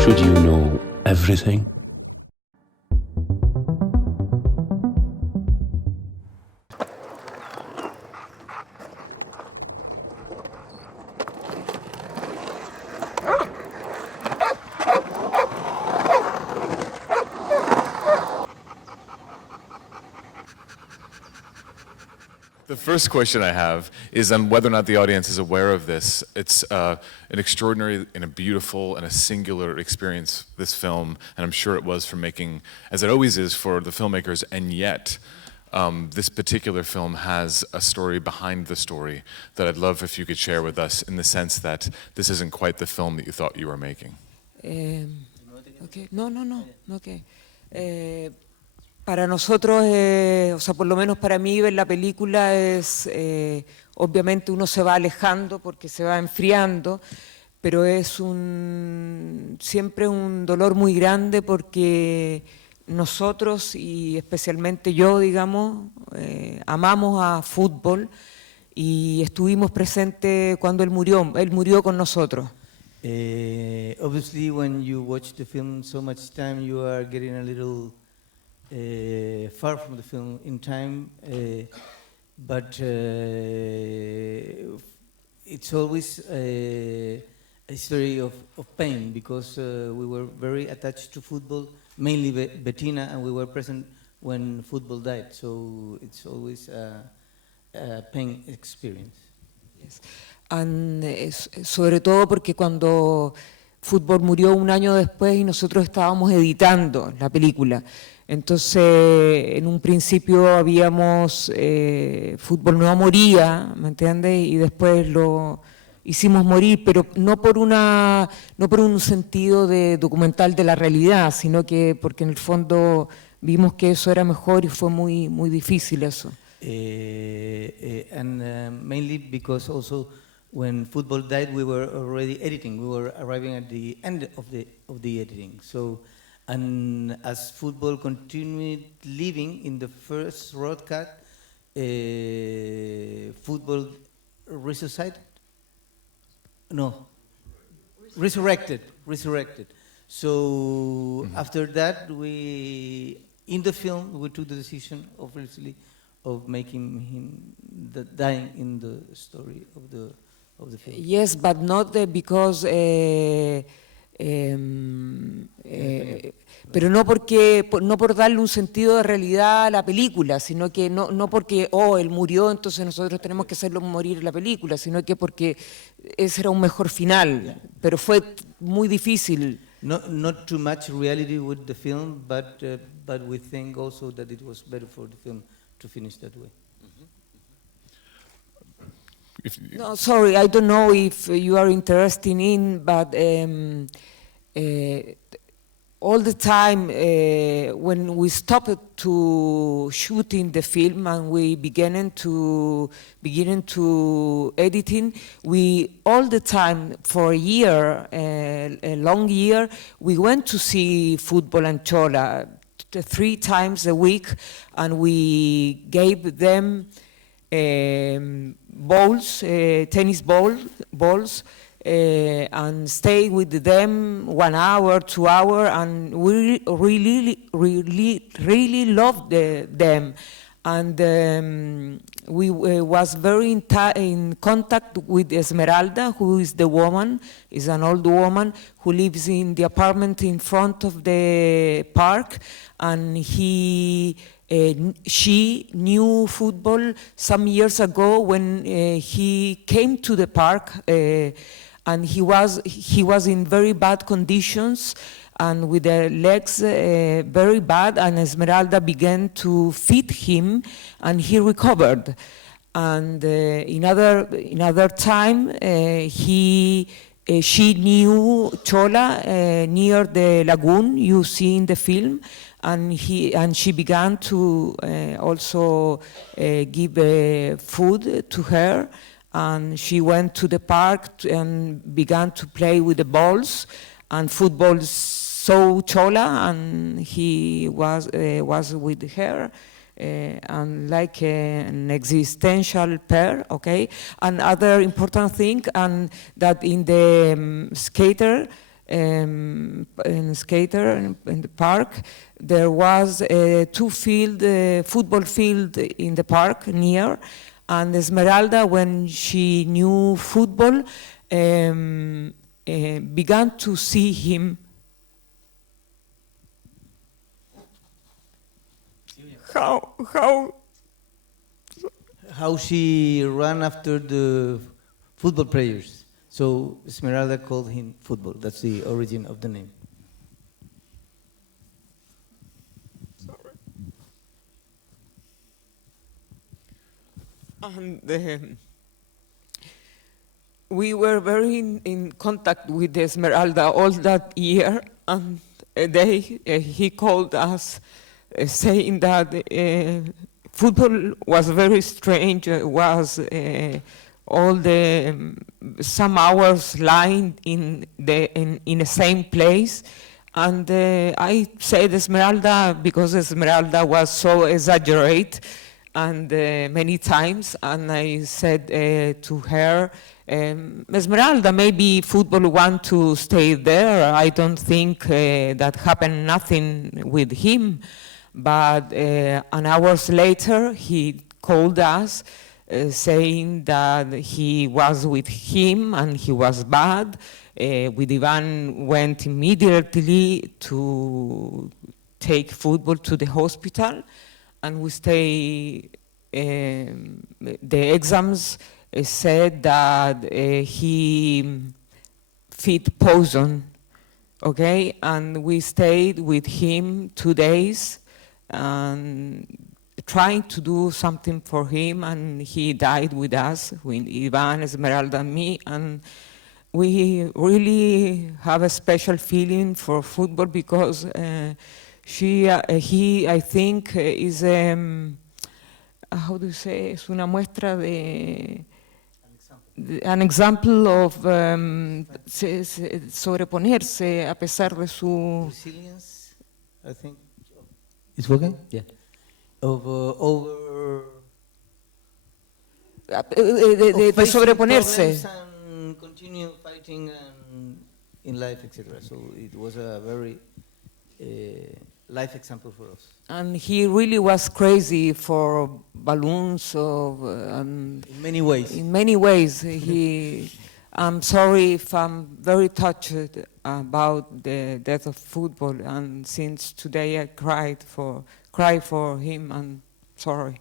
Should you know everything? The first question I have is on whether or not the audience is aware of this. It's an extraordinary and a beautiful and a singular experience, this film, and I'm sure it was for making, as it always is for the filmmakers, and yet this particular film has a story behind the story that I'd love if you could share with us, in the sense that this isn't quite the film that you thought you were making. Okay. No. Okay. Para nosotros, o sea, por lo menos para mí, ver la película es, obviamente uno se va alejando porque se va enfriando, pero es siempre un dolor muy grande porque nosotros, y especialmente yo, digamos, amamos a fútbol y estuvimos presentes cuando él murió con nosotros. Obviously, when you watch the film so much time, you are getting a little far from the film in time, but it's always a story of pain, because we were very attached to football, mainly Bettina, and we were present when football died, so it's always a pain experience. Yes. And sobre todo porque cuando Fútbol murió un año después y nosotros estábamos editando la película. Entonces, en un principio habíamos, Fútbol no moría, ¿me entiendes? Y después lo hicimos morir, pero no por un sentido de documental de la realidad, sino que porque en el fondo vimos que eso era mejor y fue muy, muy difícil eso. Mainly because also when Football died, we were already editing. We were arriving at the end of the editing. So, and as Football continued living in the first broadcast, Football resuscitated. No, resurrected. So after that, in the film, we took the decision, obviously, of making him dying in the story of the film. Yes, but not because, pero no por darle un sentido de realidad a la película, sino que no porque, él murió, entonces nosotros tenemos que hacerlo morir en la película, sino que porque ese era un mejor final, pero fue muy difícil. Not too much reality with the film, but we think also that it was better for the film to finish that way. No, sorry, I don't know if you are interested in, but all the time when we stopped to shooting the film and we began to editing, we all the time for a year, a long year, we went to see Football and Chola 3 times a week, and we gave them balls, tennis balls, and stay with them 1 hour, 2 hours, and we really loved them. And we was very in contact with Esmeralda, who is the woman, is an old woman who lives in the apartment in front of the park, and she knew Football some years ago when he came to the park, and he was in very bad conditions and with the legs very bad, and Esmeralda began to feed him and he recovered. And in other time she knew Chola near the lagoon you see in the film, and she began to also give food to her, and she went to the park and began to play with the balls, and Football saw Chola, and he was with her, and like an existential pair, okay? Another important thing, and that in the in the park, there was a football field in the park near, and Esmeralda, when she knew football, began to see him. How she ran after the football players. So Esmeralda called him Football. That's the origin of the name. And we were very in contact with Esmeralda all that year, and he called us saying that football was very strange, was all the some hours lying in the same place. And I said Esmeralda because Esmeralda was so exaggerate, and many times, and I said to her, Esmeralda, maybe football want to stay there. I don't think that happened nothing with him. But an hours later, he called us saying that he was with him and he was bad. With Iván went immediately to take football to the hospital, and we stay. The exams said that he feed poison, okay, and we stayed with him 2 days, and trying to do something for him, and he died with us, with Iván, Esmeralda, and me, and we really have a special feeling for football because he, I think, is how do you say? Es una muestra de an example of sobreponerse a pesar de su resilience. I think it's working. Yeah. Of de sobreponerse. And continue fighting in life, etc. So it was a very life example for us. And he really was crazy for balloons in many ways. In many ways, I'm sorry if I'm very touched about the death of football, and since today I cry for him. I'm sorry.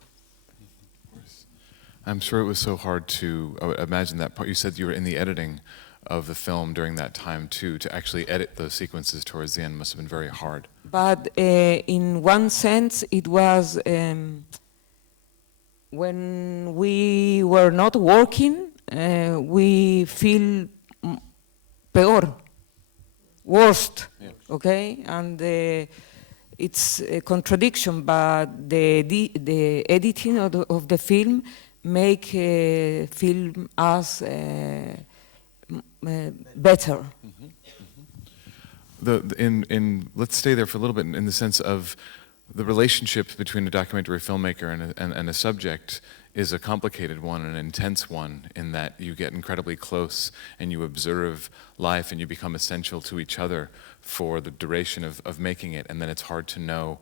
I'm sure it was so hard to, I would imagine that part, you said you were in the editing of the film during that time too, to actually edit those sequences towards the end must have been very hard. But in one sense, it was when we were not working, we feel peor, worst, yeah. Okay? And it's a contradiction, but the editing of the film make film us better. Mm-hmm. Let's stay there for a little bit in the sense of the relationship between a documentary filmmaker and a subject is a complicated one, an intense one, in that you get incredibly close and you observe life and you become essential to each other for the duration of making it, and then it's hard to know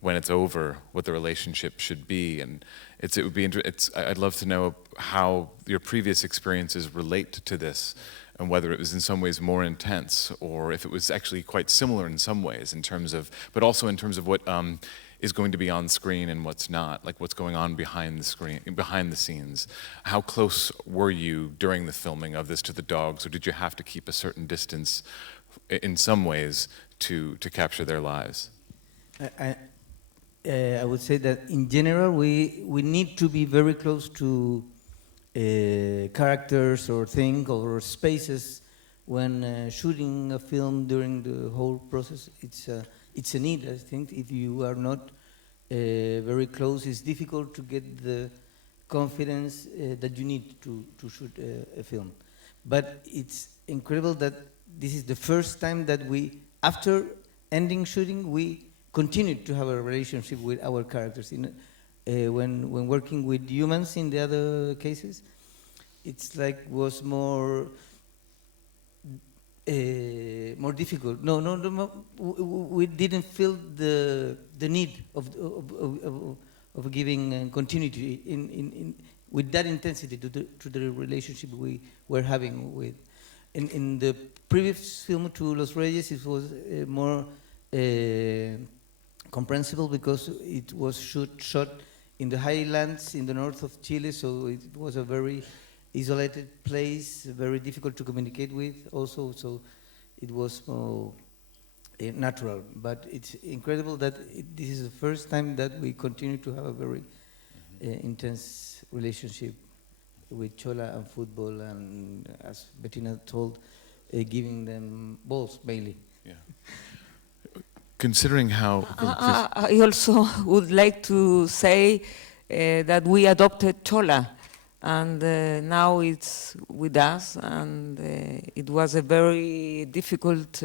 when it's over what the relationship should be. And I'd love to know how your previous experiences relate to this, and whether it was in some ways more intense, or if it was actually quite similar in some ways in terms of, but also in terms of what is going to be on screen and what's not, like what's going on behind the screen, behind the scenes. How close were you during the filming of this to the dogs, or did you have to keep a certain distance in some ways to capture their lives? I would say that in general we need to be very close to characters or things or spaces when shooting a film during the whole process. It's a need, I think. If you are not very close, it's difficult to get the confidence that you need to shoot a film. But it's incredible that this is the first time that we, after ending shooting, we continued to have a relationship with our characters. When working with humans in the other cases, it's like was more difficult. We didn't feel the need of giving continuity in with that intensity to the relationship we were having with. In the previous film, to Los Reyes, it was more comprehensible because it was shot in the highlands in the north of Chile, so it was a very isolated place, very difficult to communicate with also, so it was more natural. But it's incredible that this is the first time that we continue to have a very intense relationship with Chola and Football, and as Bettina told, giving them balls mainly. Yeah. Considering how... I also would like to say that we adopted Chola, and now it's with us, and it was a very difficult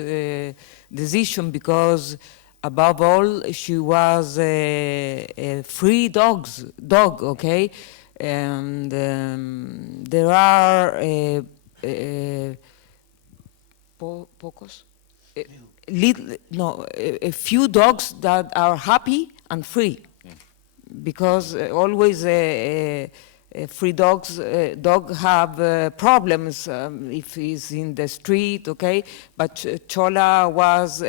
decision because above all she was a free dog, okay? And there are pocos? A few dogs that are happy and free, because always free dog have problems if he's in the street, okay? But Chola was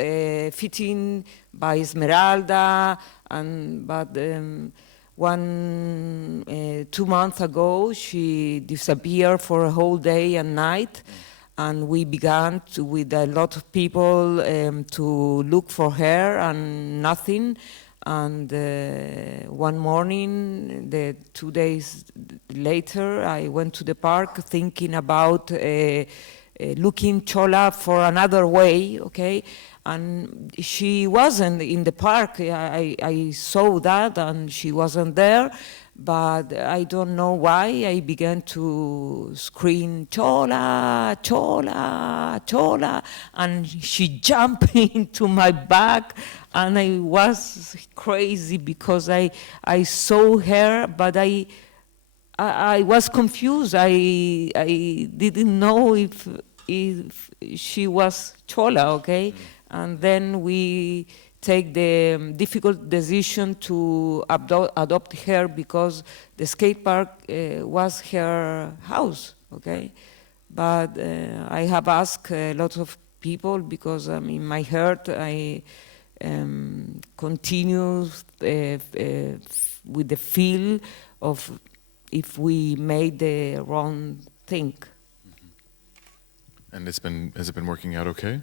fitting by Esmeralda, but 2 months ago she disappeared for a whole day and night. And we began with a lot of people to look for her, and nothing. And one morning, 2 days later, I went to the park thinking about looking Chola for another way, okay? And she wasn't in the park. I saw that, and she wasn't there. But I don't know why I began to scream, Chola, Chola, Chola, and she jumped into my back, and I was crazy because I saw her, but I was confused. I didn't know if she was Chola, okay? And then we take the difficult decision to adopt her because the skate park was her house, okay? But I have asked a lot of people because in my heart I continue with the feel of if we made the wrong thing. And has it been working out okay?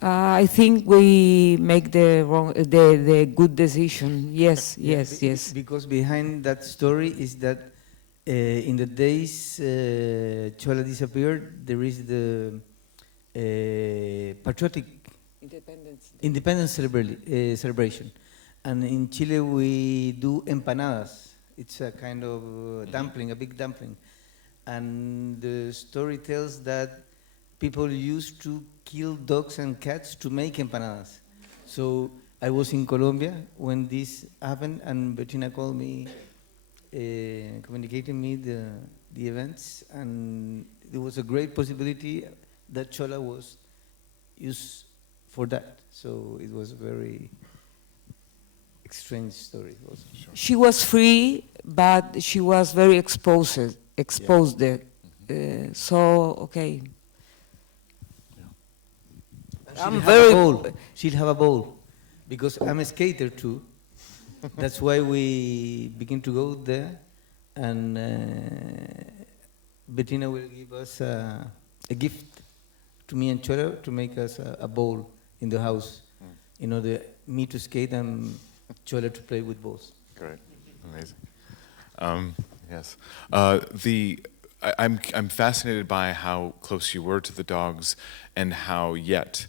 I think we make the good decision. Yes. Because behind that story is that in the days Chola disappeared, there is the patriotic independence celebration, and in Chile we do empanadas. It's a kind of dumpling, a big dumpling, and the story tells that people used to kill dogs and cats to make empanadas. So I was in Colombia when this happened, and Bettina called me, communicating me the events, and there was a great possibility that Chola was used for that. So it was a very strange story. Sure. She was free, but she was very exposed there. So, okay. She'll have a bowl, because I'm a skater too. That's why we begin to go there, and Bettina will give us a gift to me and Chola to make us a bowl in the house, in order me to skate and Chola to play with balls. Great, amazing. Yes, I'm fascinated by how close you were to the dogs, and how yet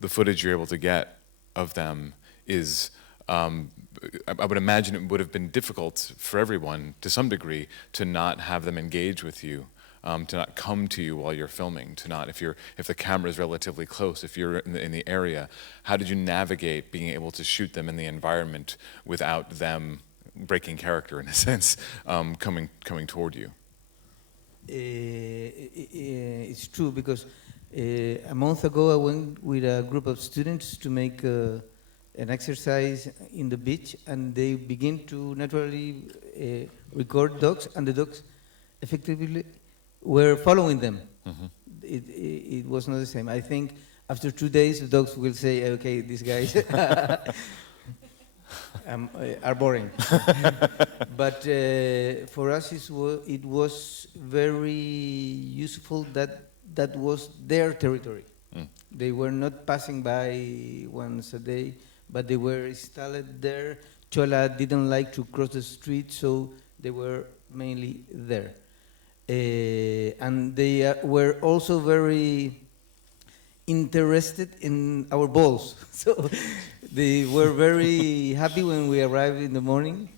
the footage you're able to get of them is, I would imagine it would have been difficult for everyone to some degree to not have them engage with you to not come to you while you're filming, to not, if the camera is relatively close, if you're in the area, how did you navigate being able to shoot them in the environment without them breaking character, in a sense, coming toward you? It's true, because a month ago I went with a group of students to make an exercise in the beach, and they begin to naturally record dogs, and the dogs effectively were following them. Mm-hmm. It was not the same. I think after 2 days the dogs will say, okay, these guys are boring. But for us it was very useful that was their territory. Mm. They were not passing by once a day, but they were installed there. Chola didn't like to cross the street, so they were mainly there. And they were also very interested in our balls. So they were very happy when we arrived in the morning.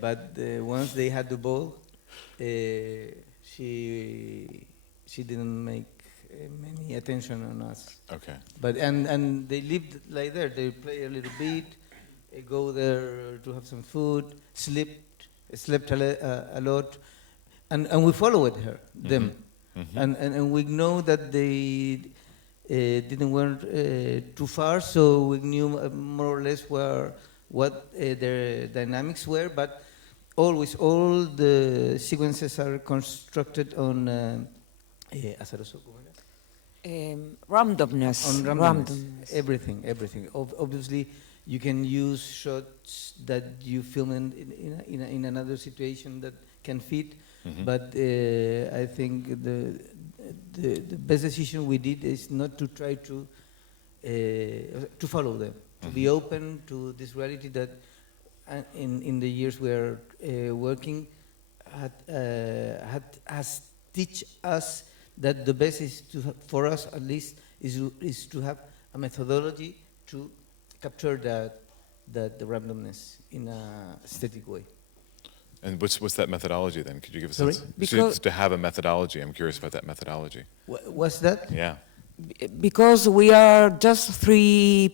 But once they had the ball, she didn't make many attention on us. Okay. But and they lived like there. They play a little bit, go there to have some food, slept a lot, and we followed them. Mm-hmm. And we know that they didn't went too far, so we knew more or less what their dynamics were. But always all the sequences are constructed on randomness. On randomness. Everything. Obviously, you can use shots that you film in another situation that can fit. Mm-hmm. But I think the best decision we did is not to try to follow them, to be open to this reality that in the years we are working has teach us that the best is for us at least is to have a methodology to capture the randomness in a aesthetic way. And what's that methodology then? Could you give us Sorry? to have a methodology? I'm curious about that methodology. What's that? Yeah. Because we are just three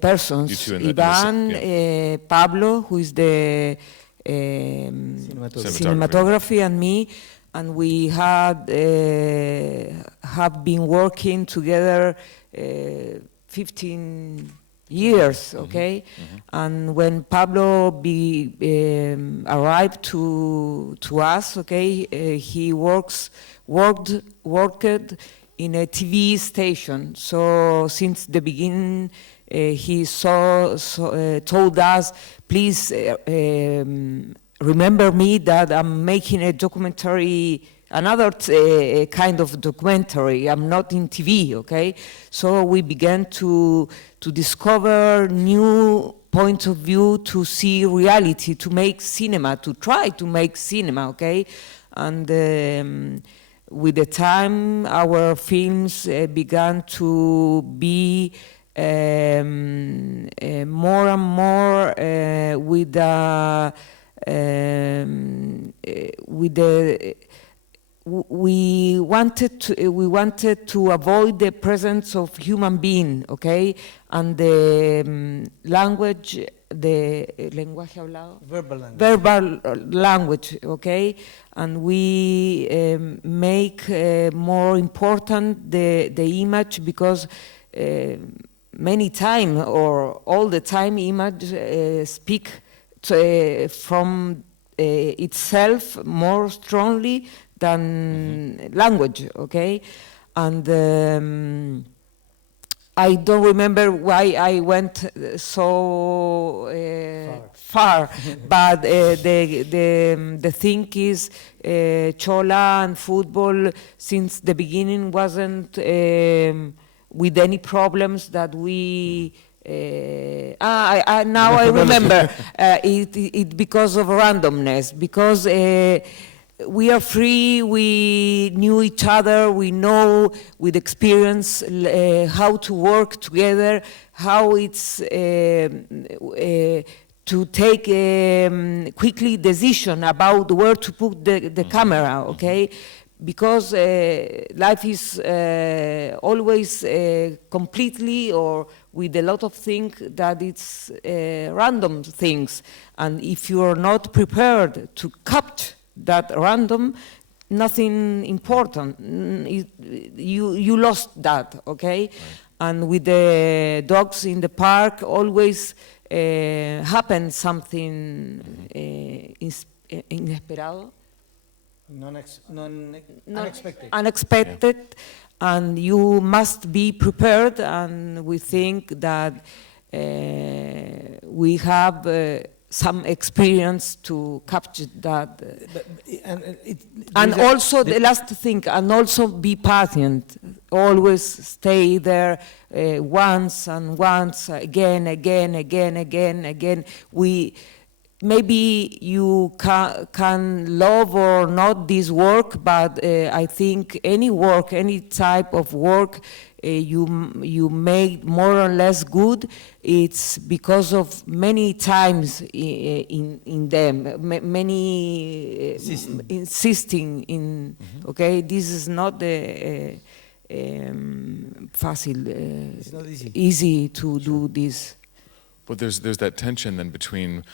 persons, You two in the Iván, Pablo, who is the cinematography, and me, and we have been working together 15 years, okay? Mm-hmm. And when Pablo arrived to us, okay, he worked in a TV station. So since the beginning, he told us, please remember me that I'm making a documentary, another kind of documentary. I'm not in TV, okay? So we began to discover new points of view, to see reality, to make cinema, to try to make cinema, okay? And with the time, our films began to be more and more with the we wanted to avoid the presence of human being, okay, and the language, the lenguaje hablado, verbal language, okay, and we make more important the image, because many time or all the time image speak from itself more strongly than language, okay? And I don't remember why I went so far, but the thing is, Chola and football since the beginning wasn't with any problems that we. Now I remember it because of randomness, because we are free, we knew each other, we know with experience how to work together, how it's to take quickly decision about where to put the camera, okay? Because life is always completely or with a lot of things that it's random things. And if you are not prepared to capture that random, nothing important, you lost that, okay? Right. And with the dogs in the park, always happens something inesperado. Unexpected. Unexpected, yeah. And you must be prepared, and we think that we have some experience to capture that. And also the last thing, and also be patient. Always stay there once and once, again. Maybe you can love or not this work, but I think any work, any type of work you make more or less good, it's because of many times in them, many insisting in, okay, this is not the it's not easy to do this. But there's that tension then between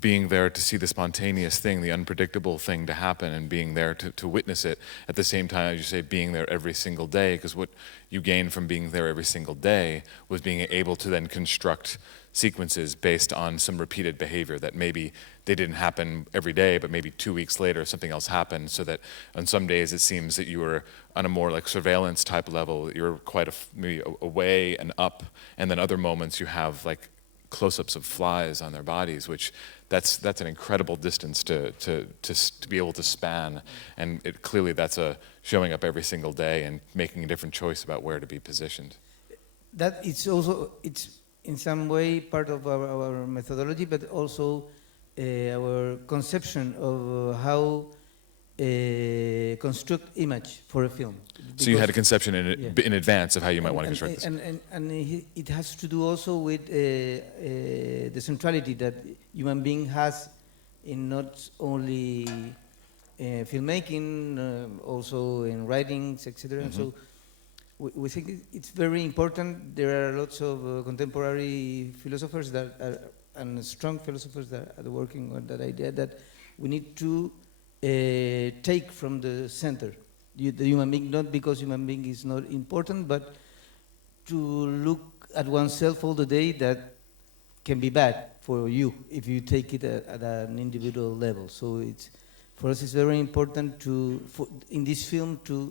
being there to see the spontaneous thing, the unpredictable thing to happen, and being there to witness it at the same time, as you say, being there every single day, because what you gain from being there every single day was being able to then construct sequences based on some repeated behavior that maybe they didn't happen every day, but maybe 2 weeks later something else happened, so that on some days it seems that you were on a more like surveillance type level, you're quite maybe away and up, and then other moments you have like close-ups of flies on their bodies, which that's an incredible distance to be able to span, and clearly that's showing up every single day and making a different choice about where to be positioned. That it's in some way part of our methodology, but also our conception of how construct image for a film. So you had a conception in advance of how you might want to construct this. And it has to do also with the centrality that human being has in not only filmmaking, also in writings, etc. So we think it's very important. There are lots of contemporary philosophers and strong philosophers that are working on that idea that we need to take from the center the human being, not because human being is not important, but to look at oneself all the day that can be bad for you if you take it at an individual level. So for us it's very important in this film to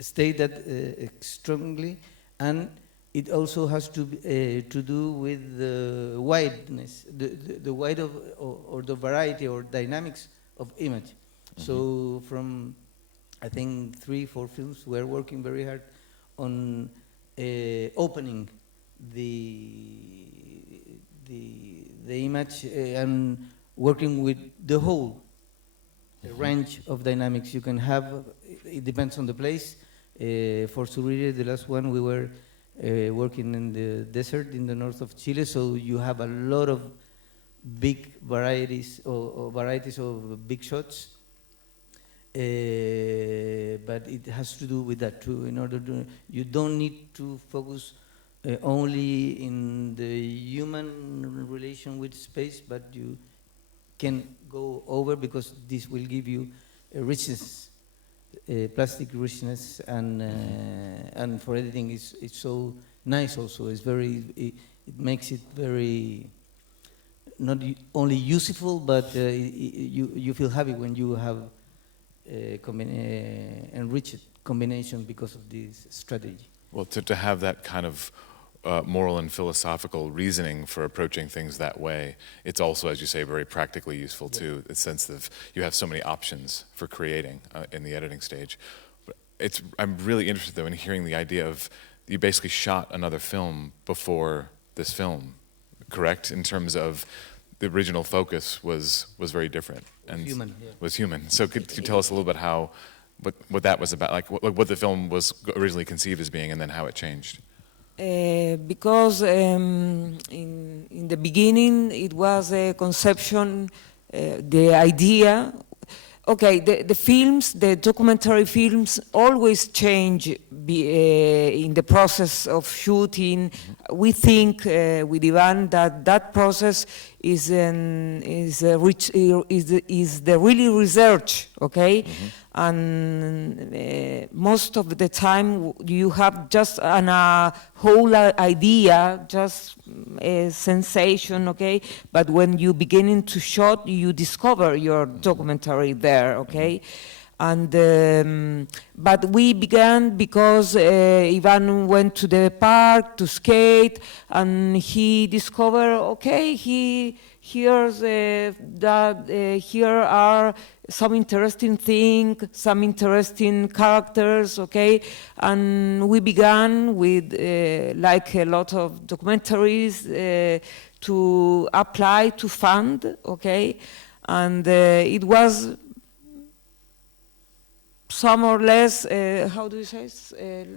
state that strongly, and it also has to do with the wideness, the wide of or the variety or dynamics of image. So from, I think, 3-4 films, we're working very hard on opening the image and working with the whole range of dynamics you can have. It depends on the place. For Surire, the last one, we were working in the desert in the north of Chile, so you have a lot of big varieties or varieties of big shots. But it has to do with that too. In order to, you don't need to focus only in the human relation with space, but you can go over, because this will give you a richness, plastic richness, and for editing it's so nice. Also, it's it makes it very not only useful, but you feel happy when you have enriched combination because of this strategy. Well, to have that kind of moral and philosophical reasoning for approaching things that way, it's also, as you say, very practically useful too, in the sense of you have so many options for creating in the editing stage. But I'm really interested though in hearing the idea of, you basically shot another film before this film, correct? In terms of the original focus was very different and was human. So could you tell us a little bit what that was about, like what the film was originally conceived as being, and then how it changed? Because in the beginning it was a conception, the idea. Okay, the films, the documentary films always change in the process of shooting. We think with Iván that process is the really research, okay? And most of the time you have just a whole idea, just a sensation, okay? But when you beginning to shoot, you discover your documentary there, okay? And but we began because Iván went to the park to skate, and he discovered, okay, he hears that here are some interesting things, some interesting characters, okay? And we began with, like a lot of documentaries, to apply to fund, okay? And it was some or less, how do you say,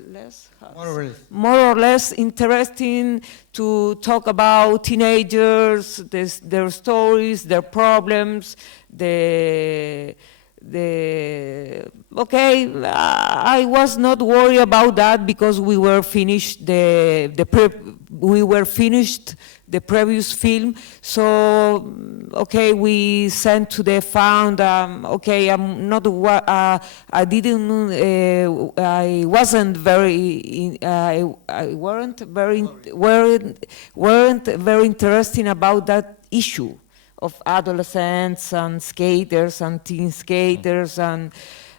less? More or less. More or less interesting to talk about teenagers, their stories, their problems, okay, I was not worried about that because we were finished the previous film, so okay, we sent to the fund. Okay, I'm not. I didn't. I wasn't very. I weren't very interested about that issue of adolescents and skaters and teen skaters,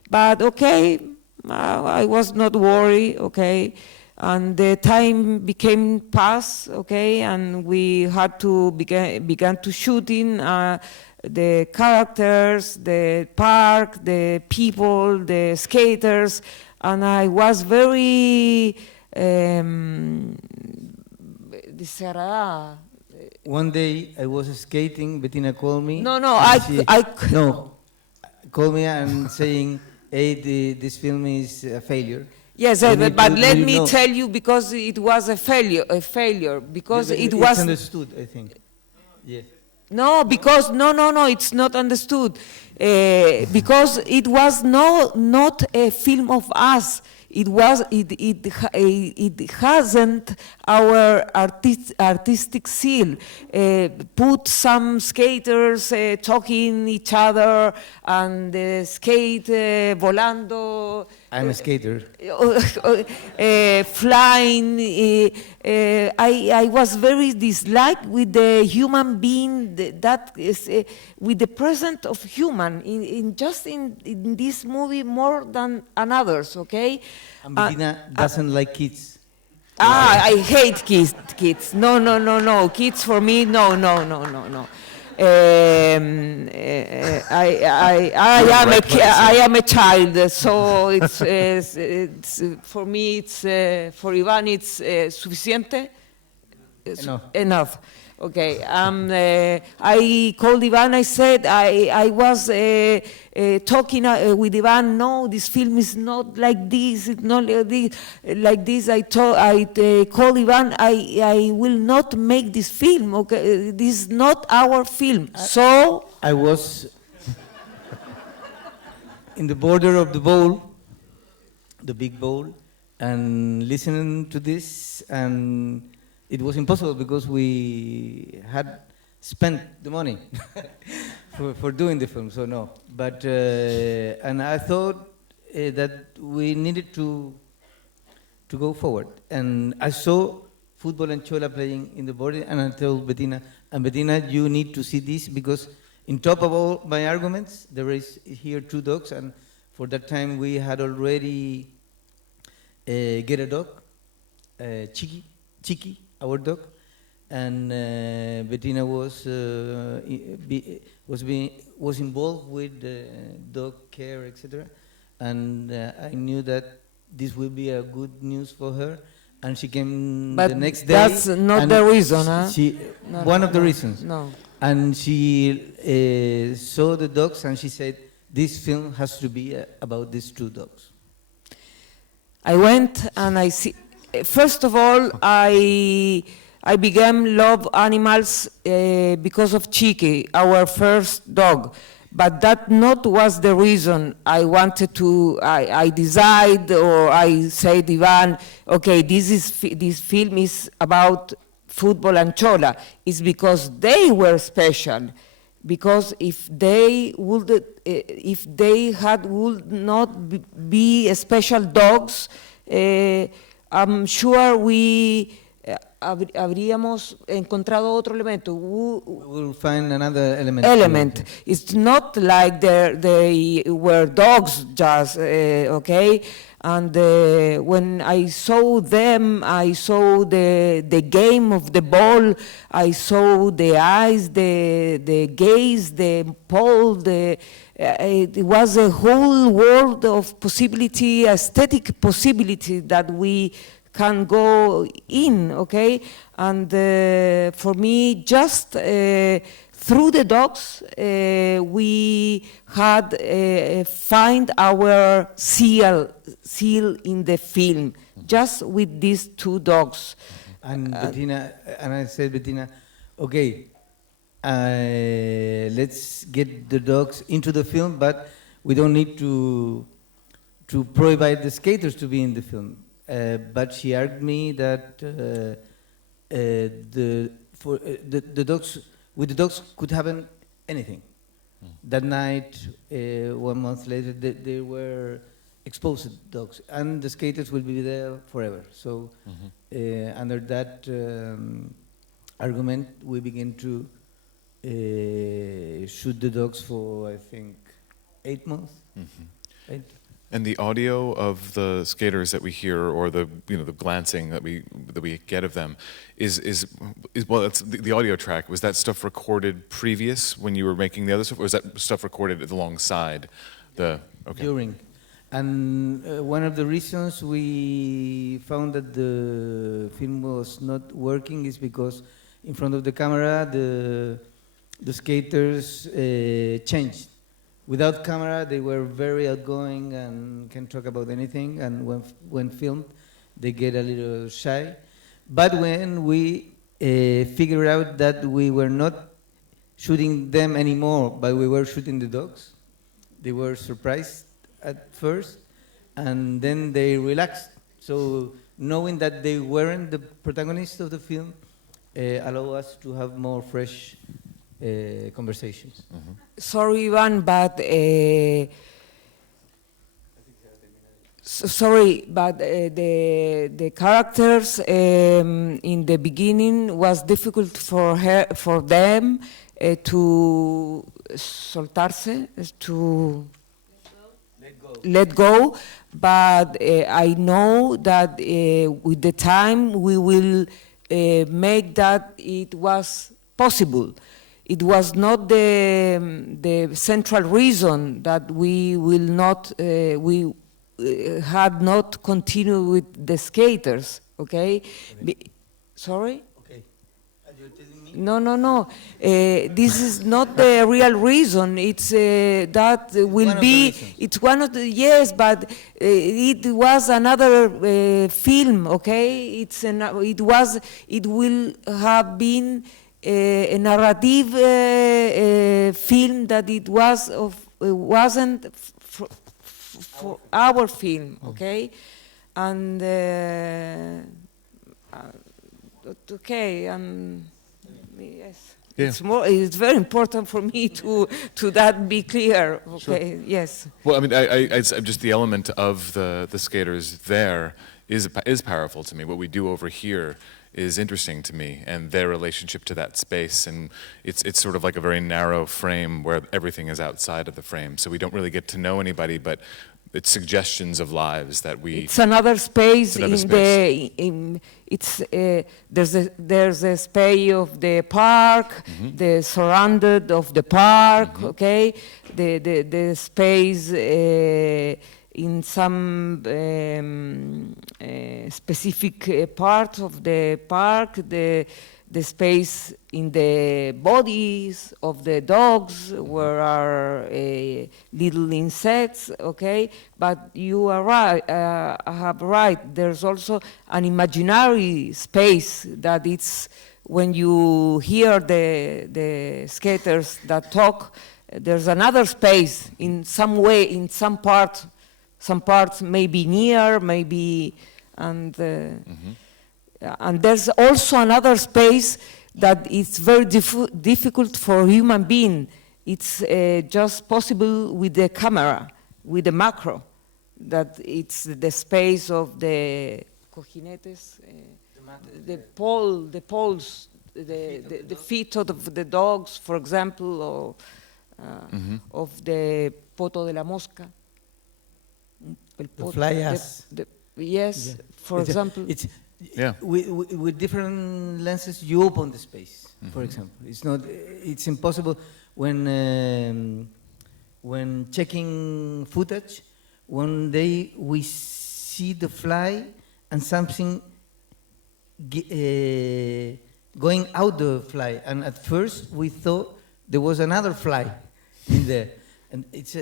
but okay, I was not worried. Okay. And the time became pass, okay, and we had to began to shooting the characters, the park, the people, the skaters, and I was very desagradable. One day I was skating, Bettina called me. No, called me and saying, hey, this film is a failure. Yes, but let me tell you, because it was a failure, because it was understood, I think. Yeah. No, because no, it's not understood, because it was not a film of us. It hasn't our artistic seal. Put some skaters talking each other and skate volando. I'm a skater. Flying. I was very disliked with the human being that is with the presence of human in this movie more than others. Okay. And Bettina doesn't like kids. I hate kids. No. Kids for me, no. I am a child, so it's for me. It's for Iván. It's suficiente. Enough. Okay. I called Iván. I said I was talking with Iván. No, this film is not like this. It's not like this. I called Iván. I will not make this film. Okay, this is not our film. So I was in the border of the bowl, the big bowl, and listening to this, and it was impossible because we had spent the money for doing the film, so no. But and I thought that we needed to go forward, and I saw Football and Chola playing in the border, and I told Bettina, you need to see this because in top of all my arguments, there is here 2 dogs, and for that time we had already get a dog, Chiqui, our dog, and Bettina was involved with dog care, etc. And I knew that this will be a good news for her, and she came the next day. That's not the reason, huh? One of the reasons. No. And she saw the dogs, and she said, "This film has to be about these 2 dogs." I went and I see. First of all, I began love animals because of Chiqui, our first dog. But that not was the reason I wanted to, I decided, or I said, Iván, okay, this film is about football and Chola. It's because they were special. Because if they would not be special dogs, I'm sure we habríamos encontrado otro elemento. We will find another element. It's not like they were dogs just, okay? And when I saw them, I saw the game of the ball, I saw the eyes, the gaze, the pole, it was a whole world of possibility, aesthetic possibility that we can go in, okay? And for me, just through the dogs, we had find our seal in the film, just with these two dogs. And Bettina, and I said, Bettina, okay, let's get the dogs into the film, but we don't need to prohibit the skaters to be in the film. But she argued me that the dogs, with the dogs could happen anything. That night, 1 month later, they were exposed dogs, and the skaters will be there forever. So under that argument, we begin to shoot the dogs for, I think, 8 months. And the audio of the skaters that we hear, or the the glancing that we get of them, is well, it's the audio track. Was that stuff recorded previous when you were making the other stuff, or was that stuff recorded alongside the? Okay. During, and one of the reasons we found that the film was not working is because in front of the camera the skaters changed. Without camera, they were very outgoing and can talk about anything. And when filmed, they get a little shy. But when we figured out that we were not shooting them anymore, but we were shooting the dogs, they were surprised at first, and then they relaxed. So knowing that they weren't the protagonists of the film allowed us to have more fresh conversations. Sorry, Iván, but the characters in the beginning was difficult for them to soltarse, to let go. But I know that with the time we will make that it was possible. It was not the central reason that we will not, we had not continued with the skaters, okay? Sorry? Okay. Are you telling me? No. This is not the real reason. It's that will be, it's one of the, yes, but it was another film, okay? It will have been a narrative film that it wasn't for our film, okay? And okay, yes. Yeah. It's very important for me to that be clear. Okay, sure. Yes. Well, I mean, I just the element of the skaters there is powerful to me. What we do over here is interesting to me, and their relationship to that space, and it's sort of like a very narrow frame where everything is outside of the frame, so we don't really get to know anybody, but it's suggestions of lives that we. It's another space there's a space of the park, the surrounded of the park, okay, the space in some specific part of the park, the space in the bodies of the dogs where are little insects, okay? But you are right, have right. There's also an imaginary space that it's when you hear the skaters that talk, there's another space in some way, in some parts maybe near, maybe, and there's also another space that is very difficult for human being. It's just possible with the camera, with the macro, that it's the space of the cojinetes, the poles, the feet of the dogs, for example, or of the poto de la mosca. The fly ass. Yes, Yeah. for example. Yeah. With different lenses, you open the space. For example, it's impossible when checking footage. One day we see the fly and something going out the fly, and at first we thought there was another fly in there, and it's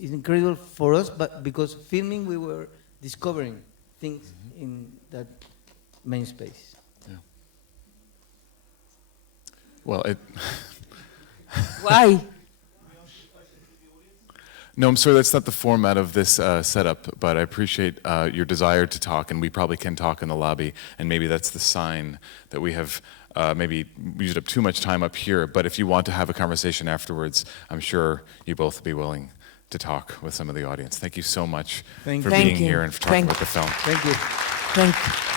incredible for us, but because filming we were discovering things in that main space. Yeah. Well, Why? No, I'm sorry, that's not the format of this setup, but I appreciate your desire to talk, and we probably can talk in the lobby, and maybe that's the sign that we have maybe used up too much time up here, but if you want to have a conversation afterwards, I'm sure you both will be willing to talk with some of the audience. Thank you so much for being here and for talking about the film. Thank you. Thank you.